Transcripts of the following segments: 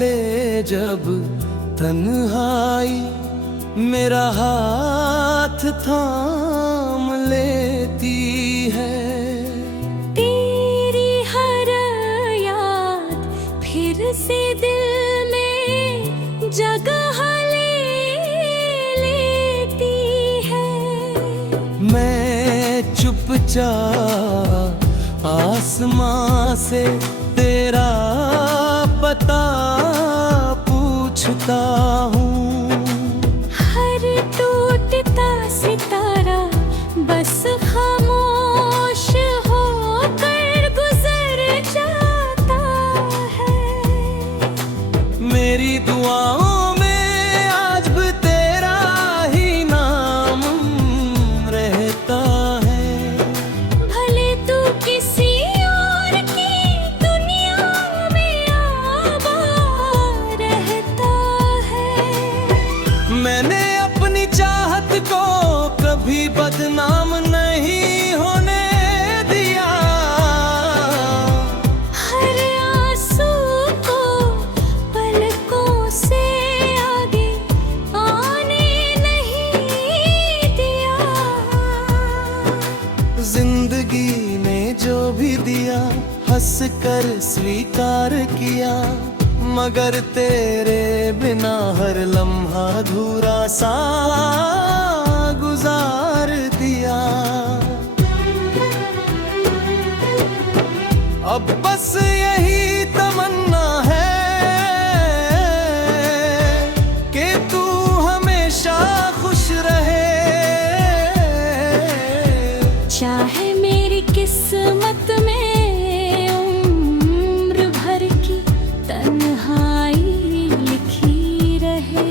ढले जब तन्हाई मेरा हाथ थाम लेती है। तेरी हर याद फिर से दिल में जगह ले लेती है। मैं चुपचाप आसमां से तेरा पता पूछता हूँ। हर टूटता सितारा बस खामोश होकर गुजर जाता है। मेरी दुआओं में आज भी तेरा ही नाम रहता है। भले तू किसी और की दुनिया में आबाद रहता है। मैंने अपनी चाहत को कभी बदनाम नहीं होने दिया। हर आंसू को पलकों से आगे आने नहीं दिया। जिंदगी ने जो भी दिया हंस कर स्वीकार किया, मगर तेरे बिना हर लम्हा अधूरा सा गुजार दिया। अब बस यही तमन्ना है कि तू हमेशा खुश रहे। चाहे मेरी किस्मत में उम्र भर की तन्हाई लिखी रहे।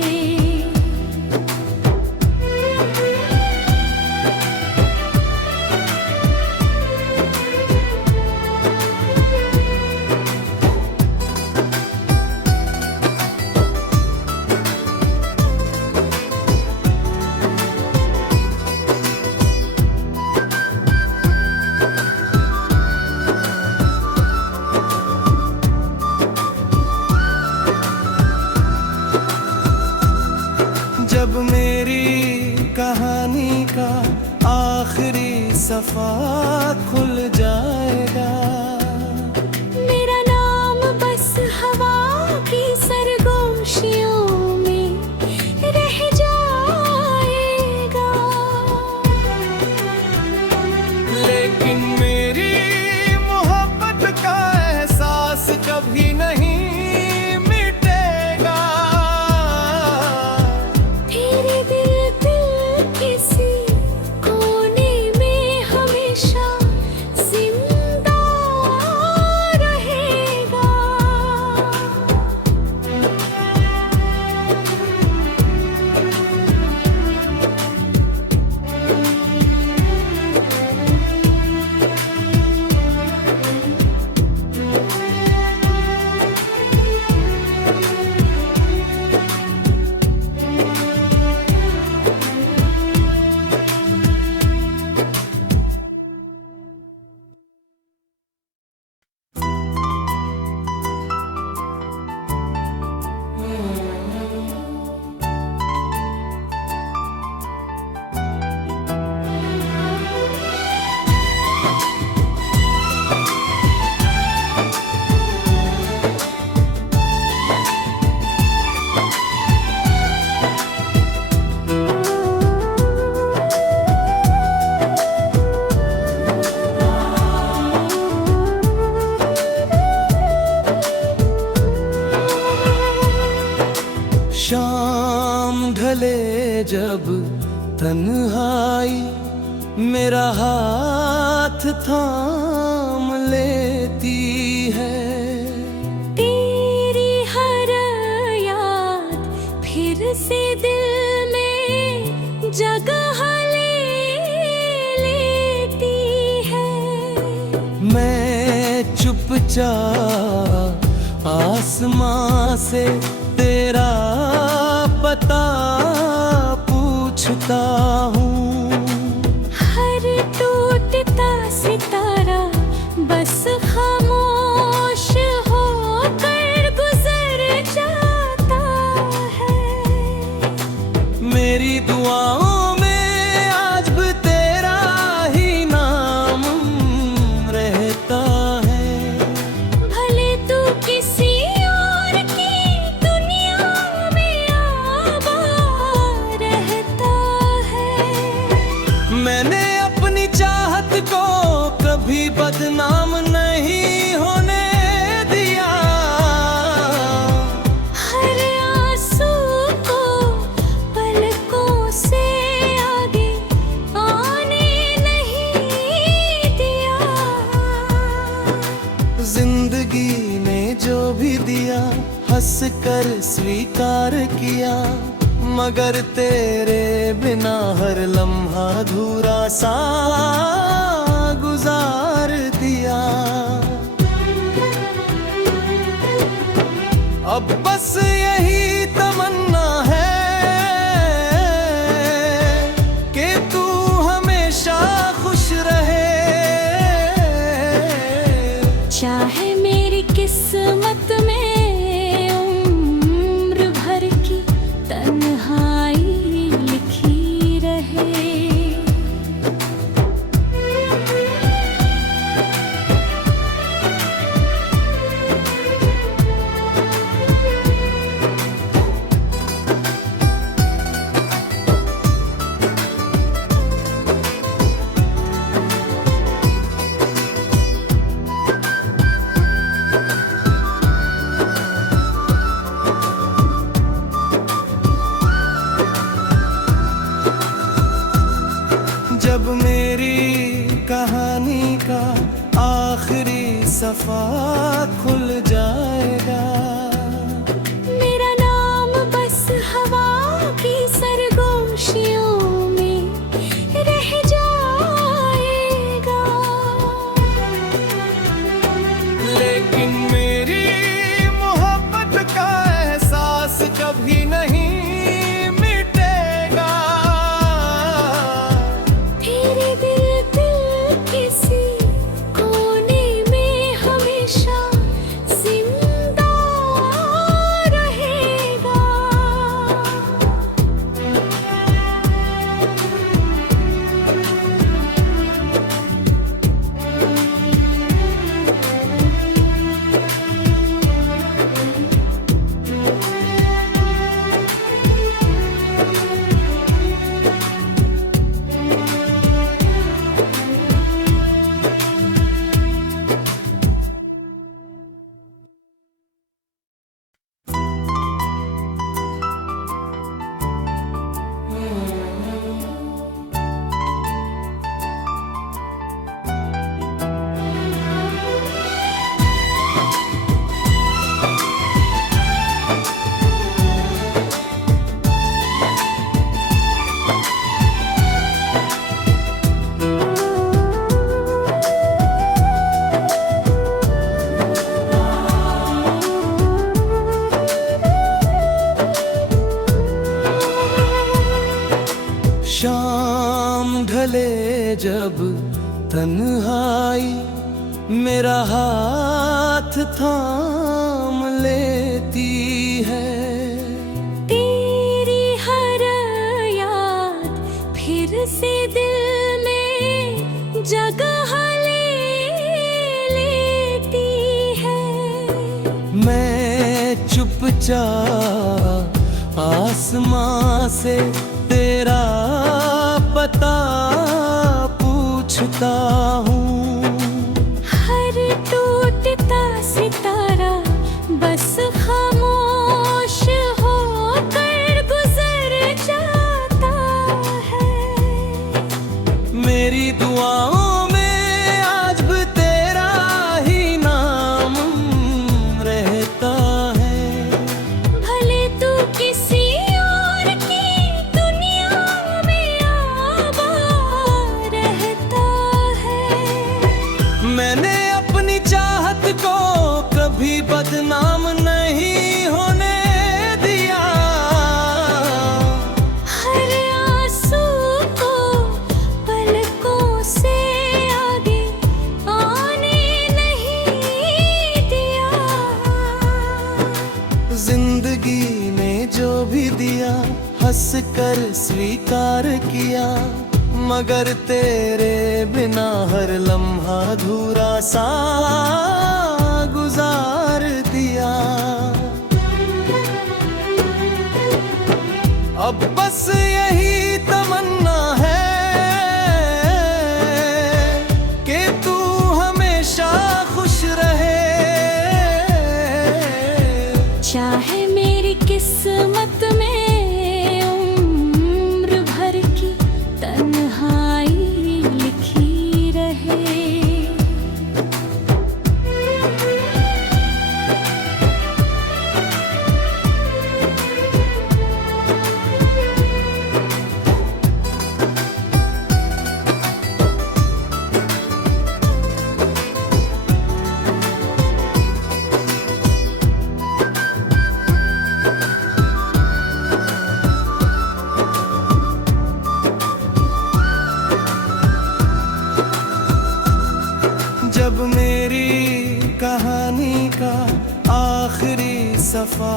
जब मेरी कहानी का आखिरी सफा खुल जाएगा, मेरा नाम बस हवा की सरगोशियों में रह जाएगा। लेकिन मेरी मोहब्बत का एहसास कभी नहीं मिटेगा। तेरे दिल किसी कोने में हमेशा जिंदा रहेगा। शाम ढले जब तन्हाई मेरा हाथ थाम लेती है। तेरी हर याद फिर से दिल में जगह ले लेती है। मैं चुपचाप आसमां से तेरा पता पूछता हूँ। हर टूटता सितारा बस खामोश होकर गुजर जा दिया, हंस कर स्वीकार किया, मगर तेरे बिना हर लम्हा अधूरा सा गुजार दिया। अब बस यही तमन्ना है कि तू हमेशा खुश रहे। चाहे मेरी किस्मत में उम्र भर की तन्हाई लिखी रहे। जब मेरी कहानी का आखिरी सफ़ा खुल जाएगा, मेरा नाम बस हवा की सरगोशियों में रह जाएगा। लेकिन मेरी मोहब्बत का एहसास कभी नहीं मिटेगा। तेरे दिल किसी कोने में हमेशा जिंदा रहेगा। शाम ढले जब तन्हाई मेरा हाथ थाम लेती है। तेरी हर याद फिर से दिल में जगह लेती है। मैं चुपचाप आसमां से तेरा पता पूछता हूँ। हर टूटता सितारा बस खामोश होकर गुजर जाता है। मेरी दुआओं में आज भी तेरा ही नाम रहता है। भले तू किसी और की दुनिया में आबाद रहता है। मैंने अपनी चाहत को कभी बदनाम नहीं होने दिया। हर आंसू को पलकों से आगे आने नहीं दिया। जिंदगी ने जो भी दिया हंस कर स्वीकार किया, मगर तेरे बिना हर लम्हा अधूरा सा गुजार दिया। अब बस यही तमन्ना है कि तू हमेशा खुश रहे। चाहे मेरी किस्मत में उम्र भर की तन्हाई लिखी रहे। सफा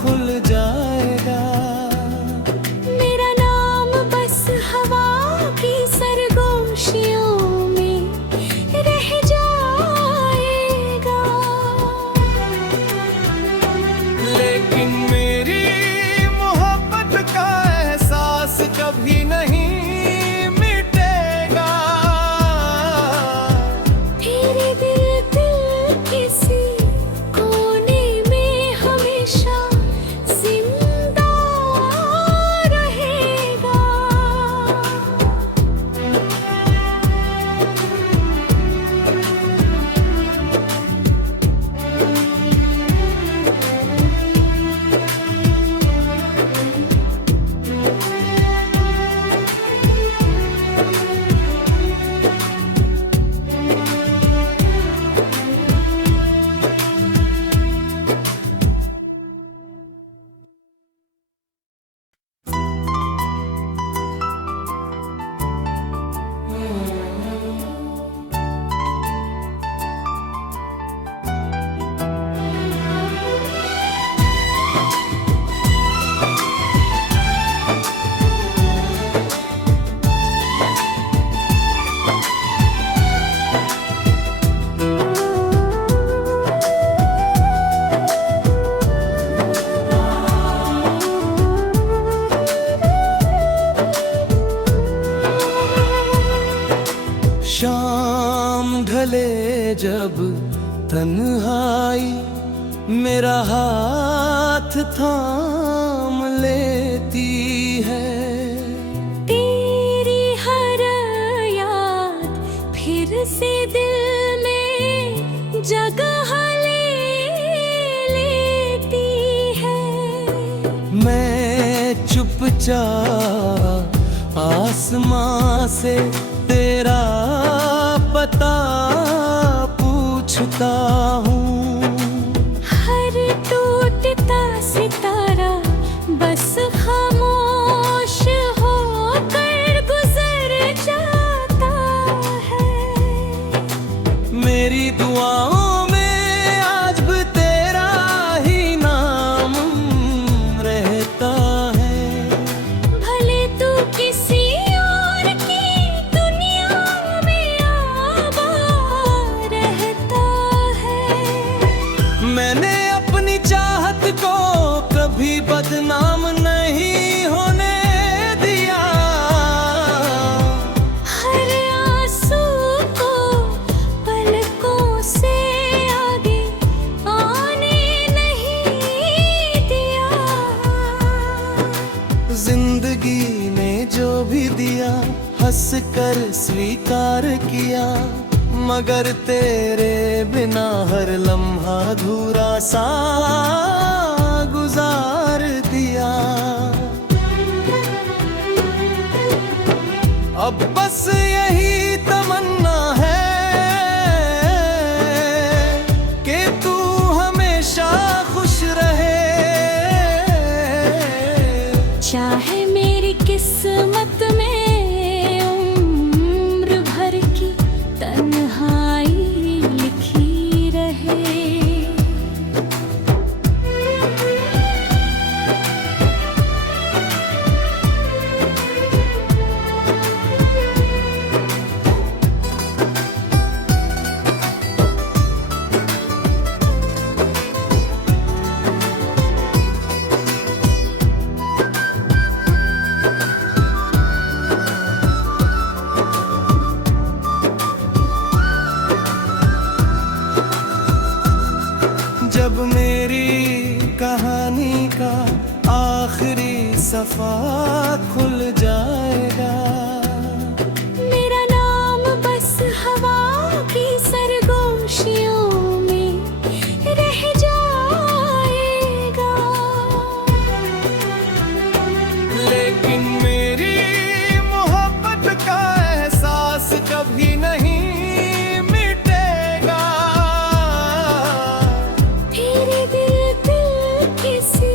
खुल जाएगा। मेरा नाम बस हवा की सरगोशियों में रह जाएगा। लेकिन मेरी मोहब्बत का एहसास कभी नहीं मिटेगा। तेरे दिल किसी कोने में हमेशा जिंदा रहेगा। शाम ढले जब तन्हाई मेरा हाथ थाम लेती है। तेरी हर याद फिर से दिल में जगह ले लेती है। मैं चुपचाप आसमां से तेरा पता पूछता हूँ। हर टूटता सितारा बस खामोश होकर गुजर जाता है। मेरी दुआओं में आज भी तेरा ही नाम रहता है। भले तू किसी और की दुनिया में आबाद रहता है। मैंने अपनी चाहत को कभी बदनाम नहीं होने दिया। हर आंसू को पलकों से आगे आने नहीं दिया। जिंदगी ने जो भी दिया हंस कर स्वीकार किया, मगर तेरे बिना हर लम्हा अधूरा सा गुजार दिया। अब बस यही तमन्ना है कि तू हमेशा खुश रहे। चाहे मेरी किस्मत में उम्र भर की तन्हाई लिखी रहे। जब मेरी कहानी का आखिरी सफा खुल जाएगा। मेरा नाम बस हवा की सरगोशियों में रह जाएगा। लेकिन मेरी मोहब्बत का एहसास कभी नहीं मिटेगा। तेरे दिल किसी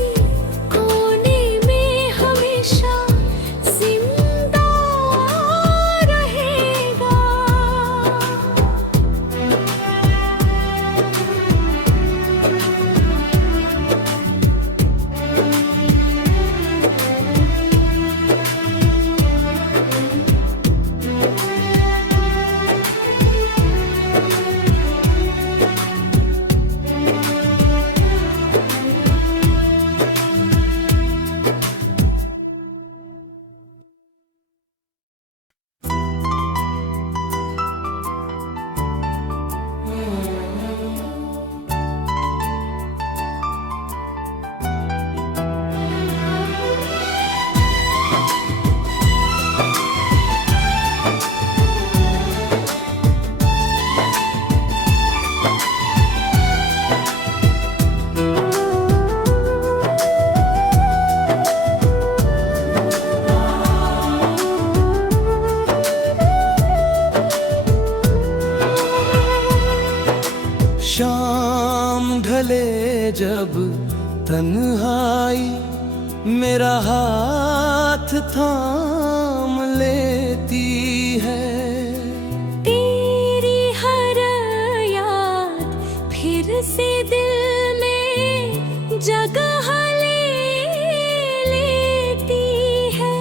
कोने में हमेशा जिंदा रहेगा। शाम ढले जब तन्हाई मेरा हाथ थाम लेती है। तेरी हर याद फिर से दिल में जगह ले लेती है।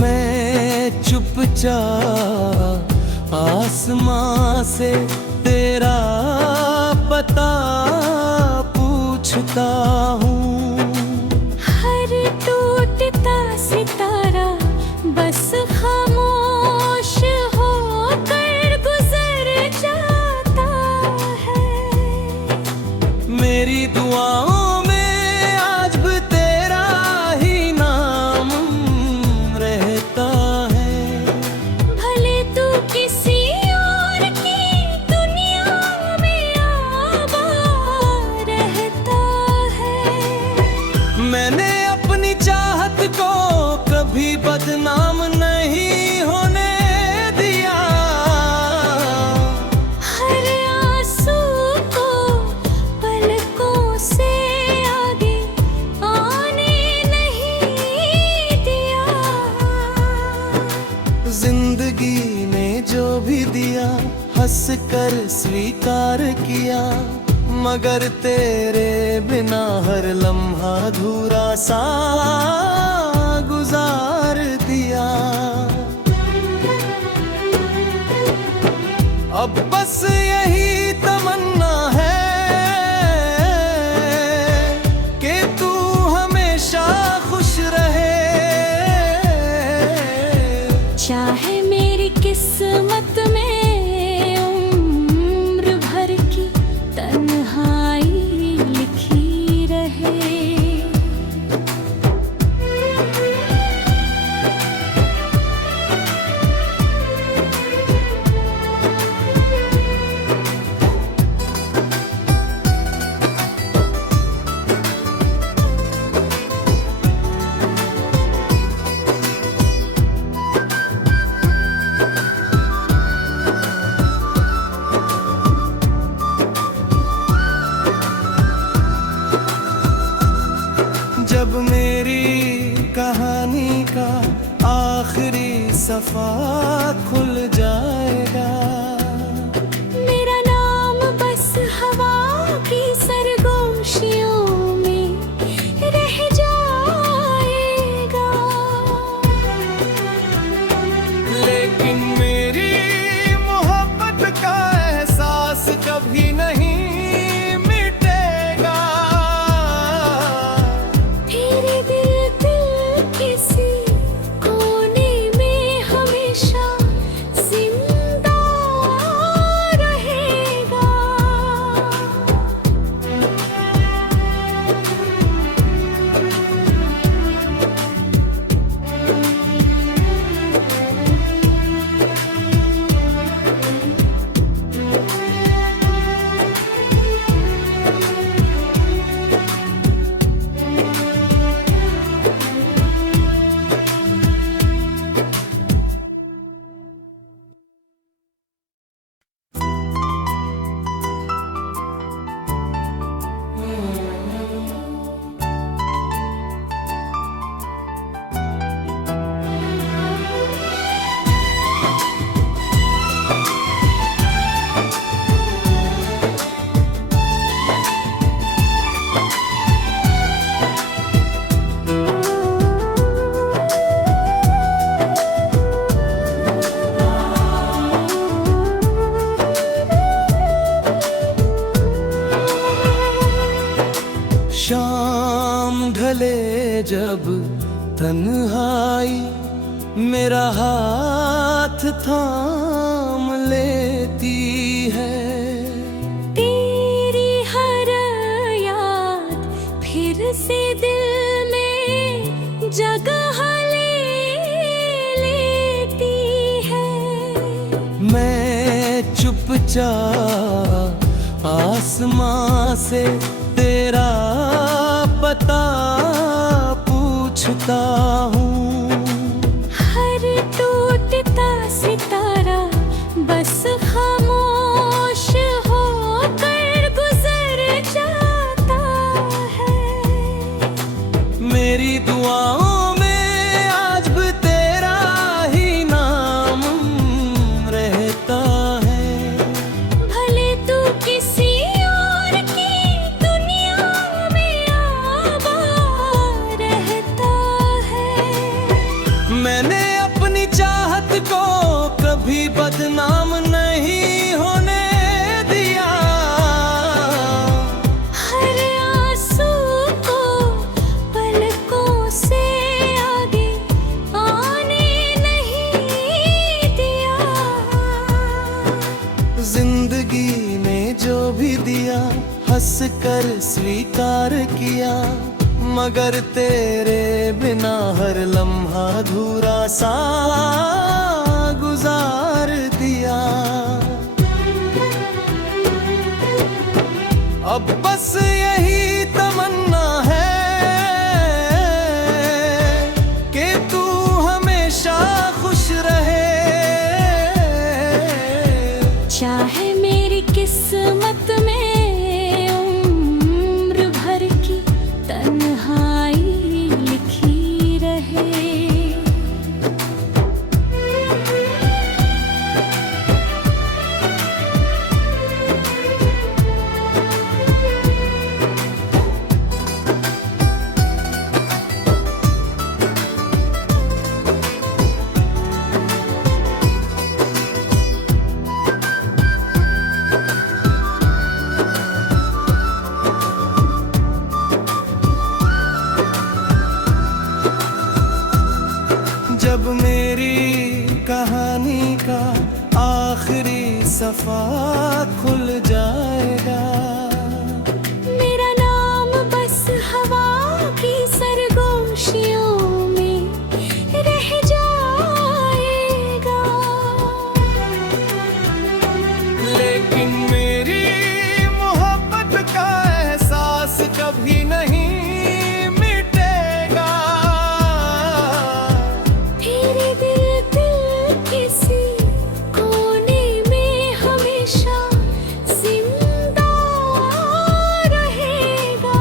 मैं चुपचाप आसमां से तेरा पता पूछता हूँ। हर टूटता सितारा बस खामोश होकर गुजर जाता है। मेरी दुआओं में आज भी तेरा ही नाम रहता है। भले तू किसी और की दुनिया में आबाद रहता है। मैंने अपनी चाहत को कभी बदनाम नहीं होने दिया। हर आंसू को पलकों से आगे आने नहीं दिया। जिंदगी ने जो भी दिया हंस कर स्वीकार किया, मगर तेरे बिना हर लम्हा अधूरा सा गुजार दिया। अब बस यही तमन्ना है कि तू हमेशा खुश रहे। चाहे मेरी किस्मत में उम्र भर की तन्हाई लिखी रहे। जब मेरी कहानी का आखिरी सफा खुल जाएगा, मेरा नाम बस हवा की सरगोशियों में रह जाएगा। लेकिन मेरी मोहब्बत का एहसास कभी नहीं मिटेगा। तेरे दिल किसी कोने में हमेशा जिंदा रहेगा। शाम ढले जब तन्हाई मेरा हाथ थाम लेती है। तेरी हर याद फिर से दिल में जगह ले लेती है। मैं चुपचाप आसमां से तेरा पता पूछता हूँ। हर टूटता सितारा बस खामोश होकर बदनाम नहीं होने दिया। हर आंसू को पलकों से आगे आने नहीं दिया। जिंदगी ने जो भी दिया हंस कर स्वीकार किया, मगर तेरे बिना हर लम्हा अधूरा सा गुजार दिया। अब बस यही तमन्ना है कि तू हमेशा खुश रहे। चाहे मेरी किस्मत में उम्र भर की तन्हाई लिखी रहे। जब मेरी कहानी का आखिरी सफा खुल जाएगा, मेरा नाम बस हवा की सरगोशियों में रह जाएगा। लेकिन मेरी मोहब्बत का एहसास कभी नहीं मिटेगा। तेरे दिल किसी कोने में हमेशा जिंदा रहेगा।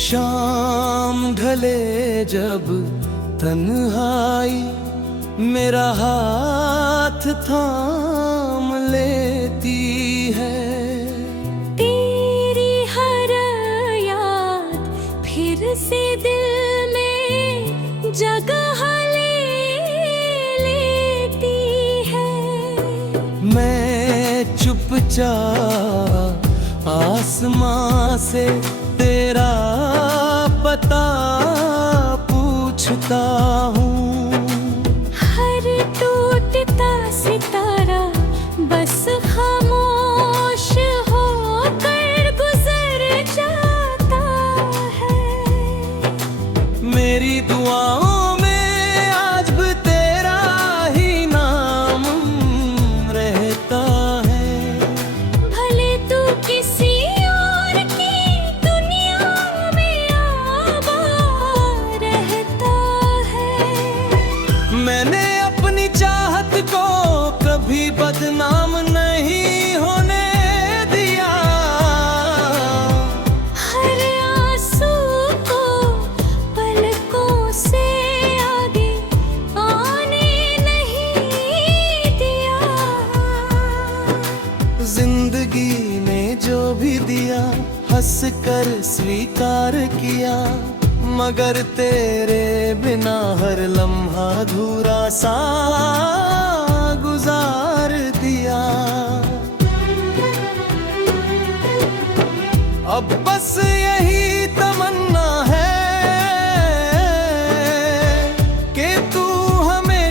शाम ढले जब तन्हाई मेरा हाथ थाम लेती है। तेरी हर याद फिर से दिल में जगह लेती है। मैं चुपचाप आसमां से तेरा पता पूछता हूँ। हर टूटता सितारा बस खामोश होकर गुजर जाता है। मेरी दुआओं में आज भी तेरा ही नाम रहता है। भले तू किसी और की दुनिया में आबाद रहता है। मैंने अपनी चाहत को कभी बदनाम नहीं होने दिया। हर आंसू को पलकों से आगे आने नहीं दिया। जिंदगी ने जो भी दिया हंस कर स्वीकार किया, मगर तेरे बिना हर लम्हा अधूरा सा गुजार दिया। अब बस यही तमन्ना है कि तू हमें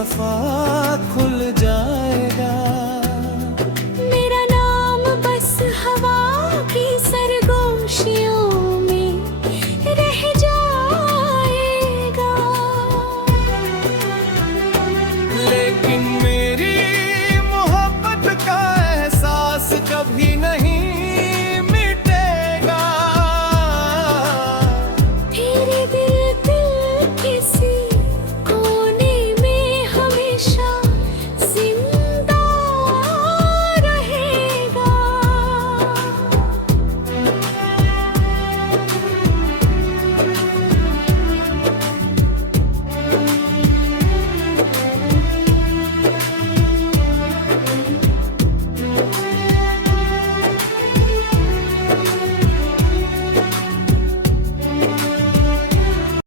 दफा खुल